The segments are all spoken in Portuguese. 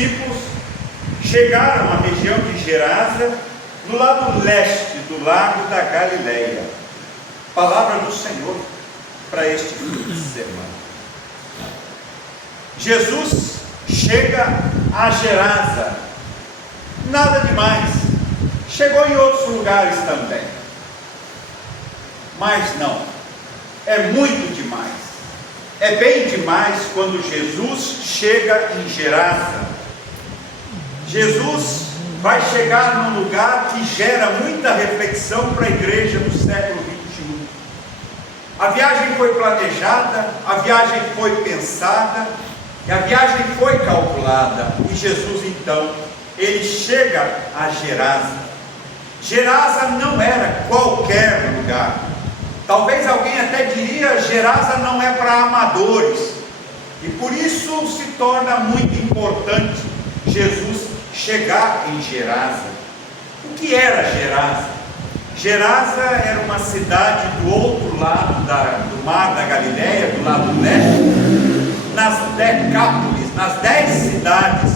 discípulos chegaram à região de Gerasa, no lado leste do lago da Galileia. Palavra do Senhor para este fim de semana. Jesus chega a Gerasa, nada demais, chegou em outros lugares também, mas não, é muito demais, é bem demais quando Jesus chega em Gerasa. Jesus vai chegar num lugar que gera muita reflexão para a igreja no século 21. A viagem foi planejada, a viagem foi pensada, a viagem foi calculada, e Jesus então, ele chega a Gerasa. Gerasa não era qualquer lugar. Talvez alguém até diria, Gerasa não é para amadores, e por isso se torna muito importante Jesus chegar em Gerasa. O que era Gerasa? Gerasa era uma cidade do outro lado do mar da Galileia, do lado leste, nas Decápolis, nas 10 cidades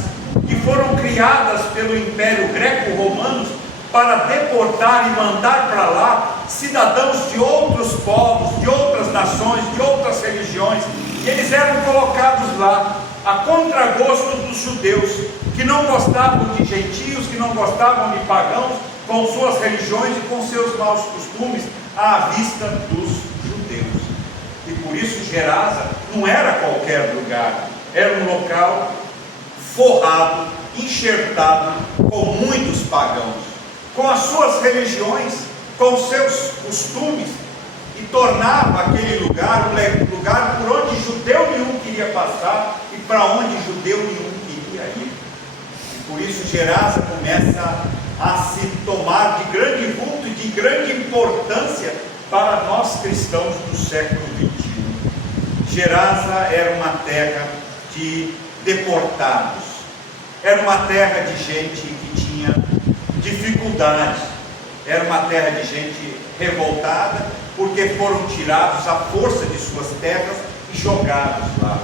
que foram criadas pelo Império Greco-Romano para deportar e mandar para lá cidadãos de outros povos, de outras nações, de outras religiões, e eles eram colocados lá a contragosto dos judeus, que não gostavam de gentios, que não gostavam de pagãos, com suas religiões e com seus maus costumes, à vista dos judeus. E por isso Gerasa não era qualquer lugar, era um local forrado, enxertado com muitos pagãos, com as suas religiões, com seus costumes, e tornava aquele lugar um lugar por onde judeu nenhum queria passar e para onde judeu nenhum queria ir. E por isso Gerasa começa a se tomar de grande vulto e de grande importância para nós cristãos do século 21. Gerasa era uma terra de deportados, era uma terra de gente que tinha dificuldades, era uma terra de gente revoltada, porque foram tirados à força de suas terras e jogados lá.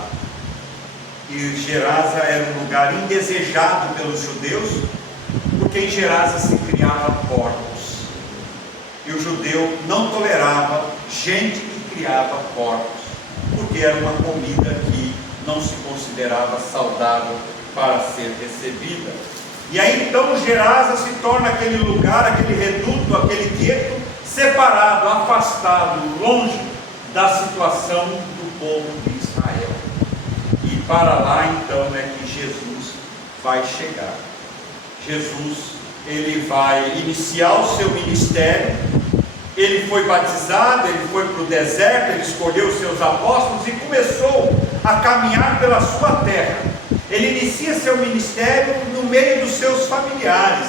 E Gerasa era um lugar indesejado pelos judeus, porque em Gerasa se criava porcos, e o judeu não tolerava gente que criava porcos, porque era uma comida que não se considerava saudável para ser recebida. E aí então Gerasa se torna aquele lugar, aquele reduto, aquele gueto, separado, afastado, longe da situação do povo de Israel. E para lá então é que Jesus vai chegar. Jesus, ele vai iniciar o seu ministério. Ele foi batizado, ele foi para o deserto, ele escolheu os seus apóstolos e começou a caminhar pela sua terra. Ele inicia seu ministério no meio dos seus familiares,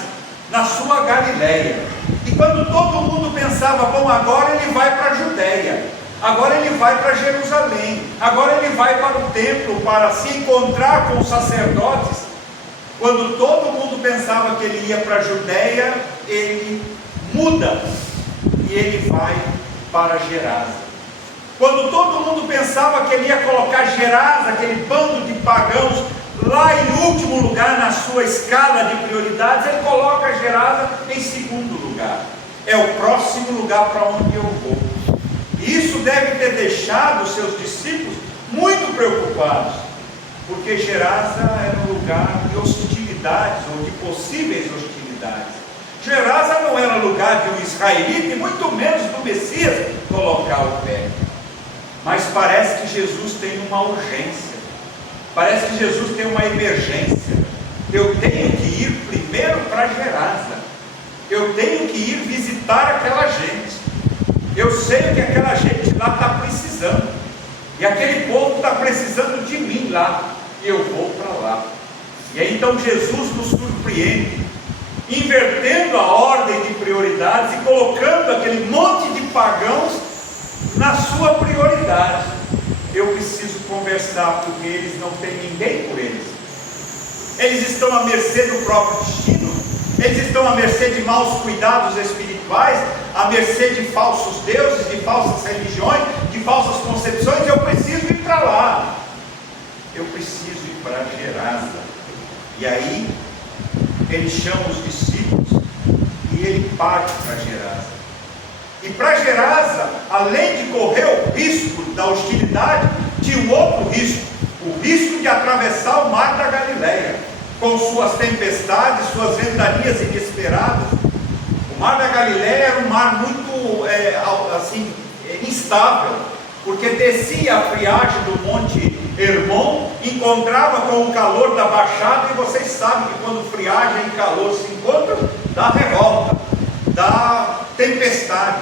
na sua Galileia. E quando todo mundo pensava, bom, agora ele vai para a Judéia, agora ele vai para Jerusalém, agora ele vai para o templo para se encontrar com os sacerdotes, quando todo mundo pensava que ele ia para a Judéia, ele muda e ele vai para Gerasa. Quando todo mundo pensava que ele ia colocar Gerasa, aquele bando de pagãos, lá em último lugar na sua escala de prioridades, ele coloca Gerasa em segundo lugar. É o próximo lugar para onde eu vou. E isso deve ter deixado os seus discípulos muito preocupados, porque Gerasa era um lugar de hostilidades, ou de possíveis hostilidades. Gerasa não era lugar de um israelita, e muito menos do Messias, colocar o pé. Mas parece que Jesus tem uma urgência, parece que Jesus tem uma emergência. Eu tenho que ir primeiro para Gerasa, eu tenho que ir visitar aquela gente. Eu sei que aquela gente lá está precisando, e aquele povo está precisando de mim lá, e eu vou para lá. E aí então Jesus nos surpreende, invertendo a ordem de prioridades e colocando aquele monte de pagãos na sua prioridade. Eu preciso conversar, porque eles não têm ninguém por eles. Eles estão à mercê do próprio destino, eles estão à mercê de maus cuidados espirituais, à mercê de falsos deuses, de falsas religiões, de falsas concepções. Eu preciso ir para lá, eu preciso ir para Gerasa. E ele chama os discípulos e ele parte para Gerasa. E para Gerasa, além de correr o risco da hostilidade, tinha um outro risco, o risco de atravessar o mar da Galileia, com suas tempestades, suas ventanias inesperadas. O mar da Galileia era um mar muito instável, porque descia a friagem do Monte Hermon, encontrava com o calor da baixada, e vocês sabem que quando friagem e calor se encontram, dá revolta, dá tempestade.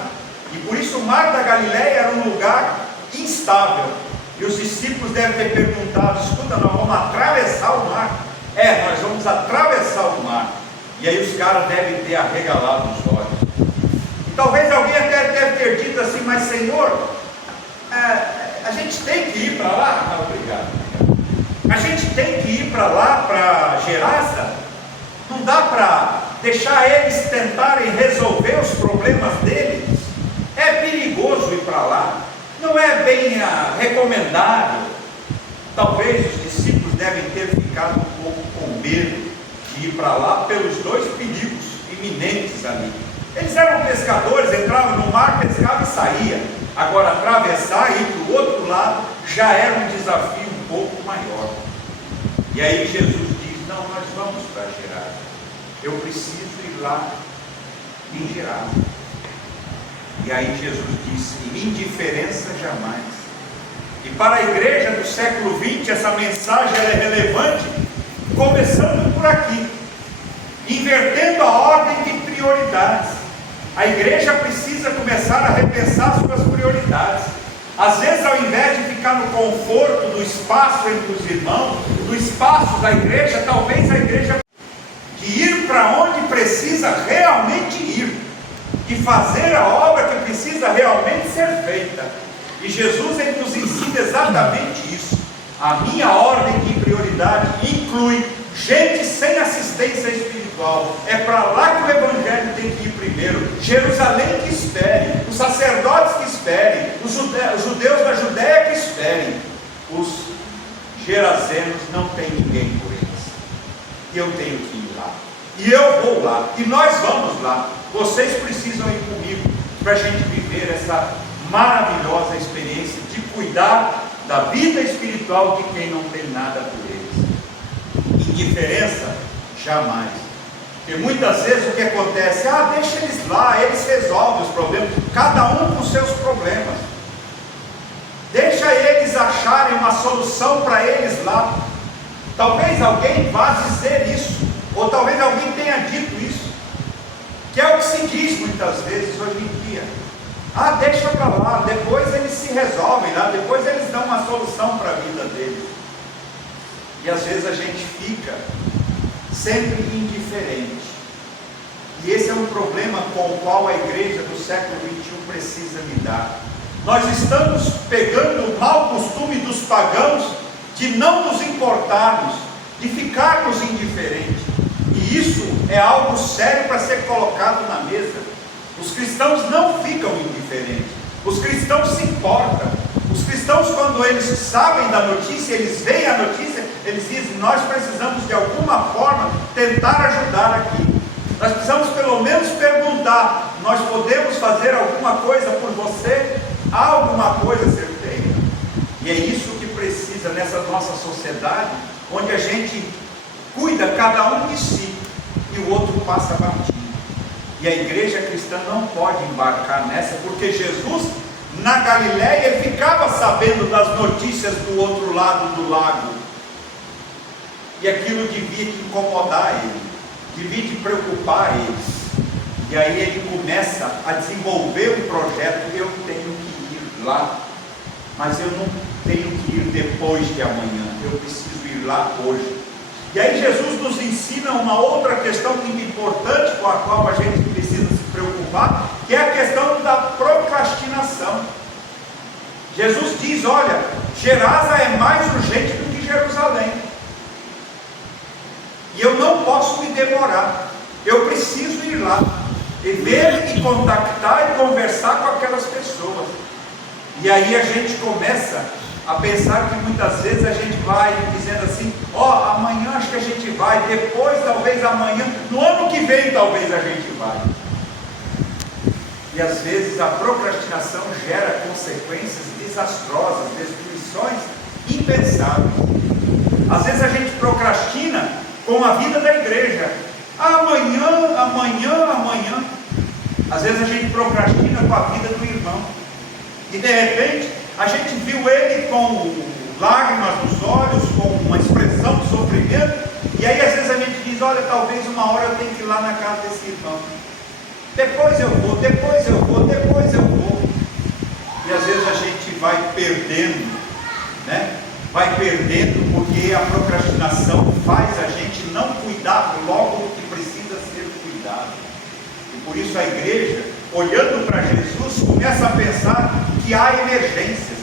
E por isso o mar da Galileia era um lugar instável. E os discípulos devem ter perguntado: escuta, nós vamos atravessar o mar? Nós vamos atravessar o mar. E aí os caras devem ter arregalado os olhos. E talvez alguém até deve ter dito assim: mas Senhor, a gente tem que ir para lá? Obrigado. A gente tem que ir para lá, para Gerasa? Não dá para deixar eles tentarem resolver os problemas deles? É perigoso ir para lá, não é bem recomendável. Talvez os discípulos devem ter ficado um pouco com medo de ir para lá pelos dois perigos iminentes ali. Eles eram pescadores, entravam no mar, pescavam e saíam. Agora atravessar e ir para o outro lado já era um desafio um pouco maior. E aí Jesus diz: não, nós vamos para Gerasa. Eu preciso ir lá em Gerasa. E aí Jesus disse: indiferença jamais. E para a igreja do século XX, essa mensagem ela é relevante, começando por aqui, invertendo a ordem de prioridades. A igreja precisa começar a repensar suas prioridades. Às vezes, ao invés de ficar no conforto do espaço entre os irmãos, do espaço da igreja, talvez a igreja de ir para onde precisa realmente ir, de fazer a obra que precisa realmente ser feita. E Jesus ele nos ensina exatamente isso. A minha ordem de prioridade inclui gente sem assistência espiritual. É para lá que o evangelho tem que ir primeiro. Jerusalém que espere, os sacerdotes que esperem, os judeus da Judéia que esperem. Os gerazenos não tem ninguém por eles. Eu tenho que ir lá. E eu vou lá. E nós vamos lá. Vocês precisam ir comigo para a gente viver essa maravilhosa experiência de cuidar da vida espiritual de quem não tem nada por eles. Indiferença, jamais. Porque muitas vezes o que acontece, deixa eles lá, eles resolvem os problemas, cada um com seus problemas. Deixa eles acharem uma solução para eles lá. Talvez alguém vá dizer isso, ou talvez alguém tenha dito isso, que é o que se diz muitas vezes hoje em dia. Deixa para lá, depois eles se resolvem lá, depois eles dão uma solução para a vida deles. E às vezes a gente fica sempre indiferente. E esse é um problema com o qual a igreja do século XXI precisa lidar. Nós estamos pegando o mau costume dos pagãos de não nos importarmos, de ficarmos indiferentes. E isso é algo sério para ser colocado na mesa. Os cristãos não ficam indiferentes. Os cristãos se importam. Os cristãos, quando eles sabem da notícia, eles veem a notícia, eles dizem: nós precisamos de alguma forma tentar ajudar aqui. Nós precisamos pelo menos perguntar: nós podemos fazer alguma coisa por você? Há alguma coisa a ser feita? E é isso que precisa nessa nossa sociedade, onde a gente cuida cada um de si e o outro passa batido. E a igreja cristã não pode embarcar nessa, porque Jesus na Galileia ele ficava sabendo das notícias do outro lado do lago, e aquilo devia de incomodar ele, devia de preocupar eles. E aí ele começa a desenvolver um projeto: eu tenho que ir lá, mas eu não tenho que ir depois de amanhã, eu preciso ir lá hoje. E aí Jesus nos ensina uma outra questão muito importante com a qual a gente precisa se preocupar, que é a questão da procrastinação. Jesus diz: olha, Gerasa é mais urgente do que Jerusalém, e eu não posso me demorar, eu preciso ir lá, e ver e contactar e conversar com aquelas pessoas. E aí a gente começa a pensar que muitas vezes a gente vai dizendo assim: amanhã acho que a gente vai, depois talvez amanhã. no ano que vem talvez a gente vai. E às vezes a procrastinação gera consequências desastrosas, destruições impensáveis. Às vezes a gente procrastina com a vida da igreja. Amanhã, amanhã, amanhã. Às vezes a gente procrastina com a vida do irmão. E de repente a gente viu ele com lágrimas nos olhos, com uma expressão de sofrimento. E aí às vezes a gente diz, olha, talvez uma hora eu tenho que ir lá na casa desse irmão. Depois eu vou, depois eu vou, depois eu vou. E às vezes a gente vai perdendo, né? Vai perdendo porque a procrastinação faz a gente não cuidar logo do que precisa ser cuidado. E por isso a igreja, olhando para Jesus, começa a pensar que há emergências.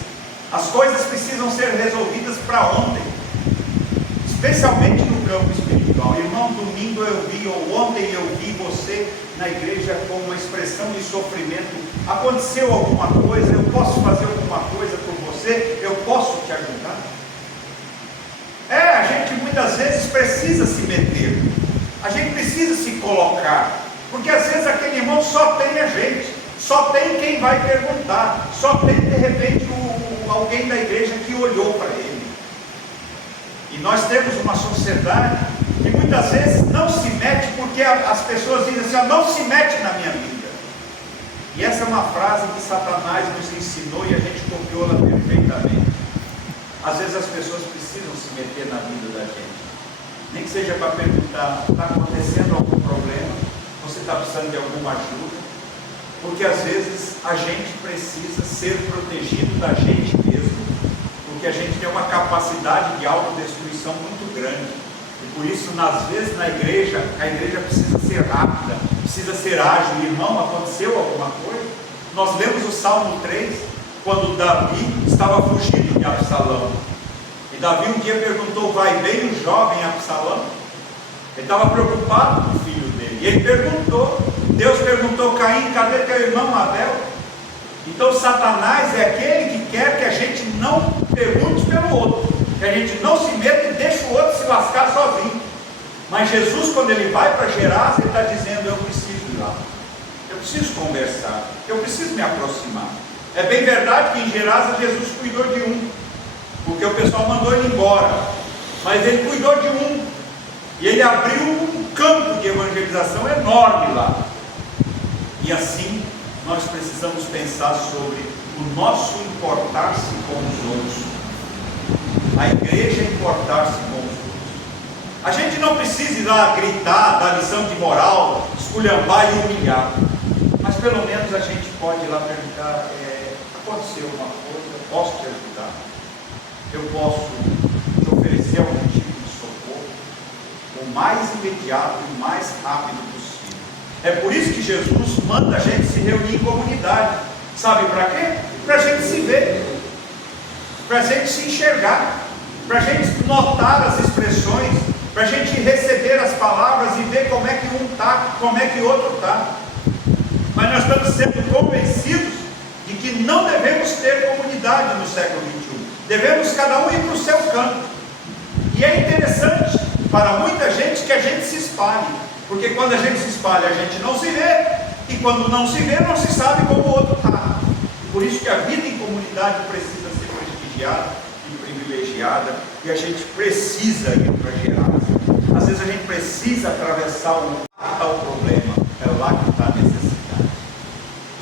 As coisas precisam ser resolvidas para ontem, especialmente no campo espiritual. Irmão, domingo eu vi, ou ontem eu vi você na igreja com uma expressão de sofrimento. Aconteceu alguma coisa? Eu posso fazer alguma coisa por você? Eu posso te ajudar? A gente muitas vezes precisa se meter, a gente precisa se colocar, porque às vezes aquele irmão só tem a gente, só tem quem vai perguntar, só tem de repente alguém da igreja que olhou para ele. E nós temos uma sociedade que muitas vezes não se mete, porque as pessoas dizem assim, não se mete na minha vida. E essa é uma frase que Satanás nos ensinou e a gente copiou ela perfeitamente. Às vezes as pessoas precisam se meter na vida da gente, nem que seja para perguntar, está acontecendo algum problema, você está precisando de alguma ajuda, porque às vezes a gente precisa ser protegido da gente mesmo, porque a gente tem uma capacidade de autodestruição muito grande, e por isso, às vezes na igreja, a igreja precisa ser rápida, precisa ser ágil. Irmão, aconteceu alguma coisa? Nós lemos o Salmo 3, quando Davi estava fugindo de Absalão, e Davi um dia perguntou, vai bem o jovem Absalão? Ele estava preocupado com o filho dele, e ele perguntou, Deus perguntou, Caim, cadê teu irmão Abel? Então Satanás é aquele que quer que a gente não pergunte pelo outro, que a gente não se meta e deixe o outro se lascar sozinho. Mas Jesus, quando ele vai para Gerasa, ele está dizendo, eu preciso ir lá, eu preciso conversar, eu preciso me aproximar. É bem verdade que em Gerasa Jesus cuidou de um, porque o pessoal mandou ele embora, mas ele cuidou de um, e ele abriu um campo de evangelização enorme lá. E assim nós precisamos pensar sobre o nosso importar-se com os outros, a igreja importar-se com os outros. A gente não precisa ir lá gritar, dar lição de moral, esculhambar e humilhar, mas pelo menos a gente pode ir lá perguntar, aconteceu uma coisa, eu posso te ajudar, eu posso te oferecer algum tipo de socorro, o mais imediato e o mais rápido possível. É por isso que Jesus manda a gente se reunir em comunidade. Sabe para quê? Para a gente se ver, para a gente se enxergar, para a gente notar as expressões, para a gente receber as palavras e ver como é que um está, como é que o outro está. Mas nós estamos sendo convencidos de que não devemos ter comunidade no século XXI. Devemos cada um ir para o seu canto. E é interessante para muita gente que a gente se espalhe, porque quando a gente se espalha a gente não se vê, e quando não se vê não se sabe como o outro está. Por isso que a vida em comunidade precisa ser prestigiada e privilegiada, e a gente precisa ir para Gerasa. Às vezes a gente precisa atravessar o problema, é lá que está a necessidade.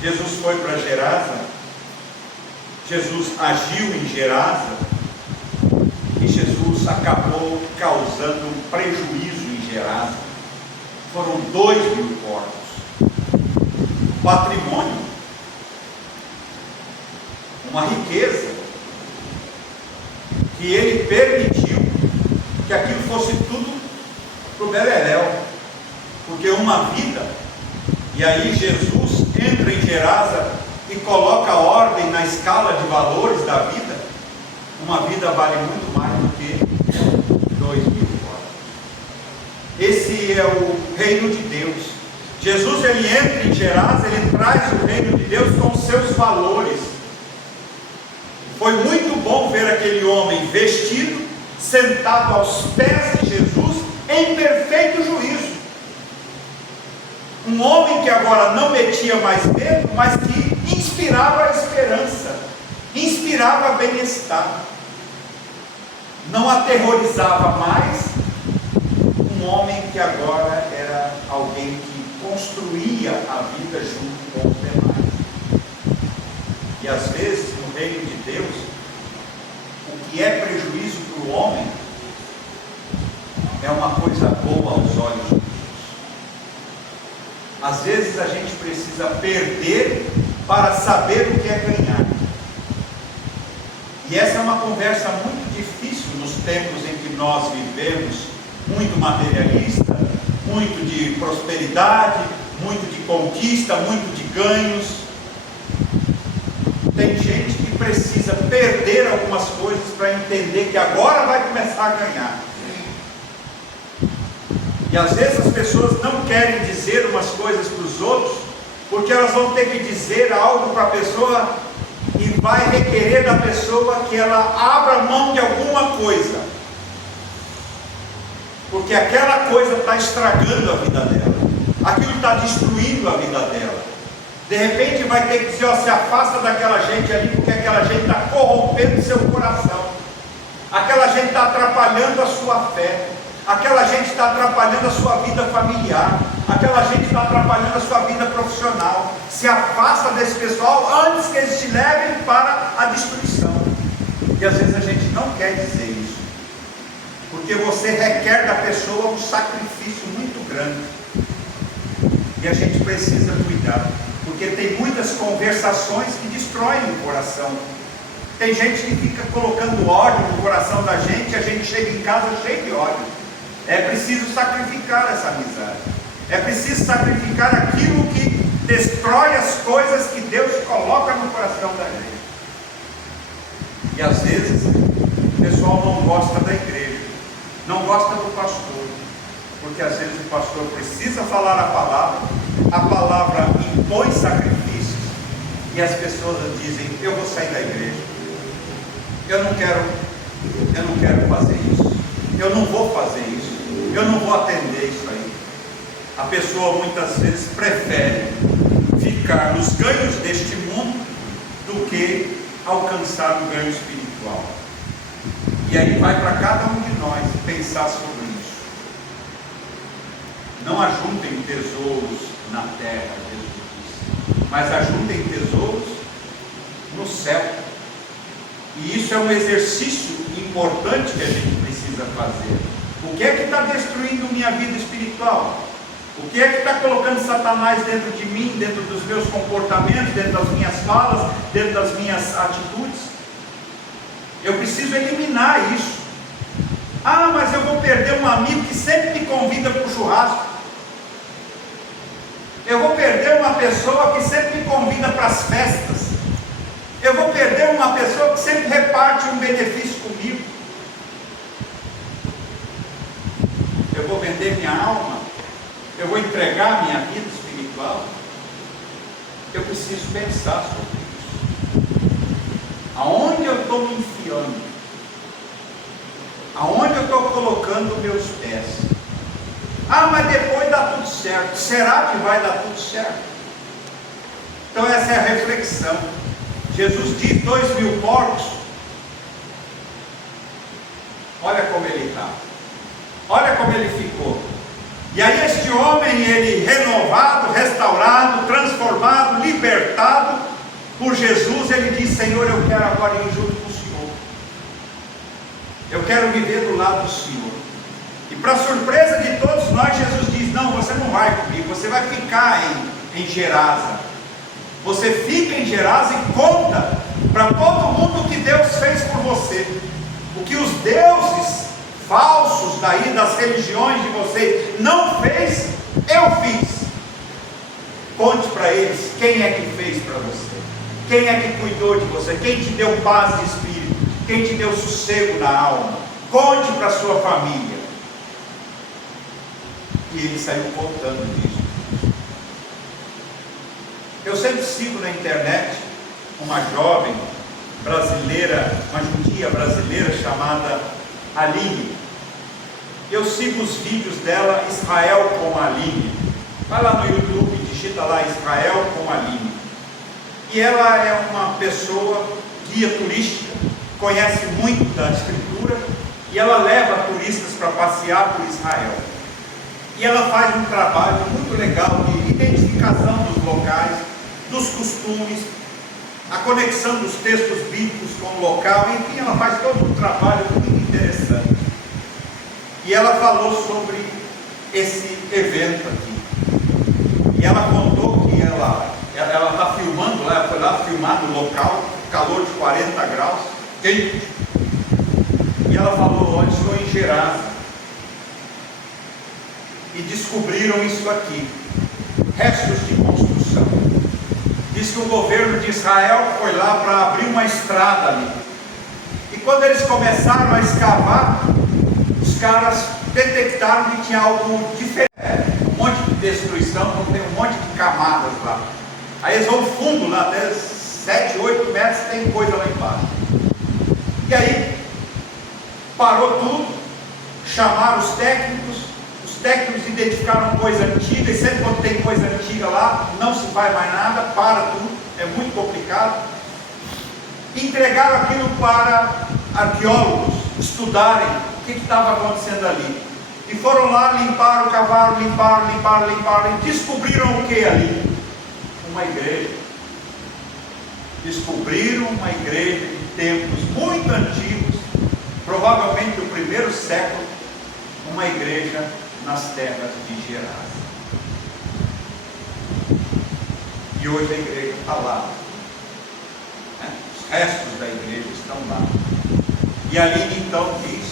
Jesus foi para Gerasa, Jesus agiu em Gerasa, e Jesus acabou causando um prejuízo em Gerasa. Foram 2.000 corpos, patrimônio, uma riqueza, que ele permitiu que aquilo fosse tudo para o beleléu, porque uma vida, e aí Jesus entra em Gerasa e coloca ordem na escala de valores da vida. Uma vida vale muito mais do que 2.000 corpos. Esse é o reino de Deus. Jesus, ele entra em Gerasa, ele traz o reino de Deus com seus valores. Foi muito bom ver aquele homem vestido, sentado aos pés de Jesus, em perfeito juízo. Um homem que agora não metia mais medo, mas que inspirava esperança, inspirava bem-estar. Não aterrorizava mais. Um homem que agora era alguém que construía a vida junto com os demais. E às vezes, no reino de Deus, o que é prejuízo para o homem é uma coisa boa aos olhos de Deus. Às vezes a gente precisa perder para saber o que é ganhar. E essa é uma conversa muito difícil nos tempos em que nós vivemos, muito materialista, muito de prosperidade, muito de conquista, muito de ganhos. Tem gente que precisa perder algumas coisas para entender que agora vai começar a ganhar. E às vezes as pessoas não querem dizer umas coisas para os outros, porque elas vão ter que dizer algo para a pessoa e vai requerer da pessoa que ela abra mão de alguma coisa, porque aquela coisa está estragando a vida dela, aquilo está destruindo a vida dela. De repente vai ter que dizer, ó, se afasta daquela gente ali, porque aquela gente está corrompendo seu coração, aquela gente está atrapalhando a sua fé, aquela gente está atrapalhando a sua vida familiar, aquela gente está atrapalhando a sua vida profissional. Se afasta desse pessoal antes que eles te levem para a destruição. E às vezes a gente não quer dizer isso, porque você requer da pessoa um sacrifício muito grande, e a gente precisa cuidar, porque tem muitas conversações que destroem o coração. Tem gente que fica colocando ódio no coração da gente, e a gente chega em casa cheio de ódio. É preciso sacrificar essa amizade, é preciso sacrificar aquilo que destrói as coisas que Deus coloca no coração da gente. E às vezes o pessoal não gosta da igreja, não gosta do pastor, porque às vezes o pastor precisa falar a palavra impõe sacrifícios, e as pessoas dizem, eu vou sair da igreja, eu não quero fazer isso, eu não vou fazer isso, eu não vou atender isso aí. A pessoa muitas vezes prefere ficar nos ganhos deste mundo do que alcançar o ganho espiritual. E aí vai para cada um de nós pensar sobre isso. Não ajuntem tesouros na terra, Jesus disse, mas ajuntem tesouros no céu. E isso é um exercício importante que a gente precisa fazer. O que é que está destruindo minha vida espiritual? O que é que está colocando Satanás dentro de mim, dentro dos meus comportamentos, dentro das minhas falas, dentro das minhas atitudes? Eu preciso eliminar isso. Ah, mas eu vou perder um amigo que sempre me convida para o churrasco. Eu vou perder uma pessoa que sempre me convida para as festas. Eu vou perder uma pessoa que sempre reparte um benefício comigo. Eu vou vender minha alma, eu vou entregar minha vida espiritual. Eu preciso pensar sobre isso. Aonde eu estou me enfiando? Aonde eu estou colocando meus pés? Ah, mas depois dá tudo certo. Será que vai dar tudo certo? Então essa é a reflexão. Jesus diz 2.000 porcos. Olha como ele está. Olha como ele ficou. E aí este homem, ele renovado, restaurado, transformado, libertado por Jesus, ele diz, Senhor, eu quero agora ir junto com o Senhor. Eu quero viver do lado do Senhor. E para surpresa de todos nós, Jesus diz, não, você não vai comigo, você vai ficar em Gerasa. Você fica em Gerasa e conta para todo mundo o que Deus fez por você. O que os deuses falsos daí das religiões de vocês não fez, eu fiz. Conte para eles quem é que fez para você, quem é que cuidou de você, quem te deu paz de espírito, quem te deu sossego na alma. Conte para a sua família. E ele saiu contando isso. Eu sempre sigo na internet uma jovem brasileira, uma judia brasileira chamada Aline. Eu sigo os vídeos dela, Israel com Aline. Vai lá no YouTube metida lá em Israel com a Aline. E ela é uma pessoa guia turística, conhece muito da Escritura, e ela leva turistas para passear por Israel. E ela faz um trabalho muito legal de identificação dos locais, dos costumes, a conexão dos textos bíblicos com o local, enfim, ela faz todo um trabalho muito interessante. E ela falou sobre esse evento aqui. E ela contou que ela está filmando lá, ela foi lá filmar no local, calor de 40 graus, quente. E ela falou: olha, estou em Gerasa. E descobriram isso aqui, restos de construção. Diz que o governo de Israel foi lá para abrir uma estrada ali. E quando eles começaram a escavar, os caras detectaram que tinha algo diferente. Um monte de destruição, então tem um monte de camadas lá. Aí eles vão fundo lá, até 7, 8 metros, tem coisa lá embaixo. E aí, parou tudo, chamaram os técnicos identificaram coisa antiga, e sempre quando tem coisa antiga lá, não se faz mais nada, para tudo, é muito complicado. Entregaram aquilo para arqueólogos estudarem o que estava acontecendo ali. E foram lá, limparam, cavaram, limparam, e descobriram o que ali? Uma igreja. Descobriram uma igreja de tempos muito antigos, provavelmente do 1º século, uma igreja nas terras de Gerasa. E hoje a igreja está lá, né? Os restos da igreja estão lá. E ali então diz,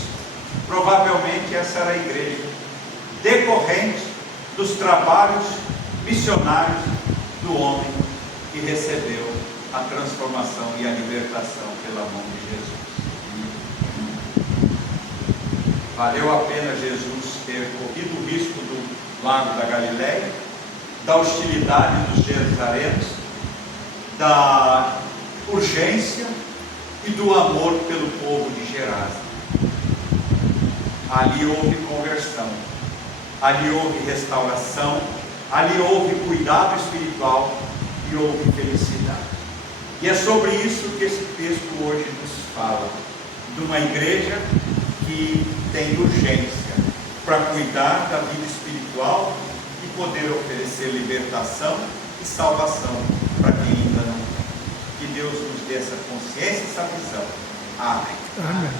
provavelmente essa era a igreja decorrente dos trabalhos missionários do homem que recebeu a transformação e a libertação pela mão de Jesus. Valeu a pena Jesus ter corrido o risco do lago da Galileia, da hostilidade dos jerusarenos, da urgência e do amor pelo povo de Gerasa. Ali houve conversão, ali houve restauração, ali houve cuidado espiritual e houve felicidade. E é sobre isso que esse texto hoje nos fala, de uma igreja que tem urgência para cuidar da vida espiritual e poder oferecer libertação e salvação para quem ainda não tem. Que Deus nos dê essa consciência e essa visão. Amém. Amém.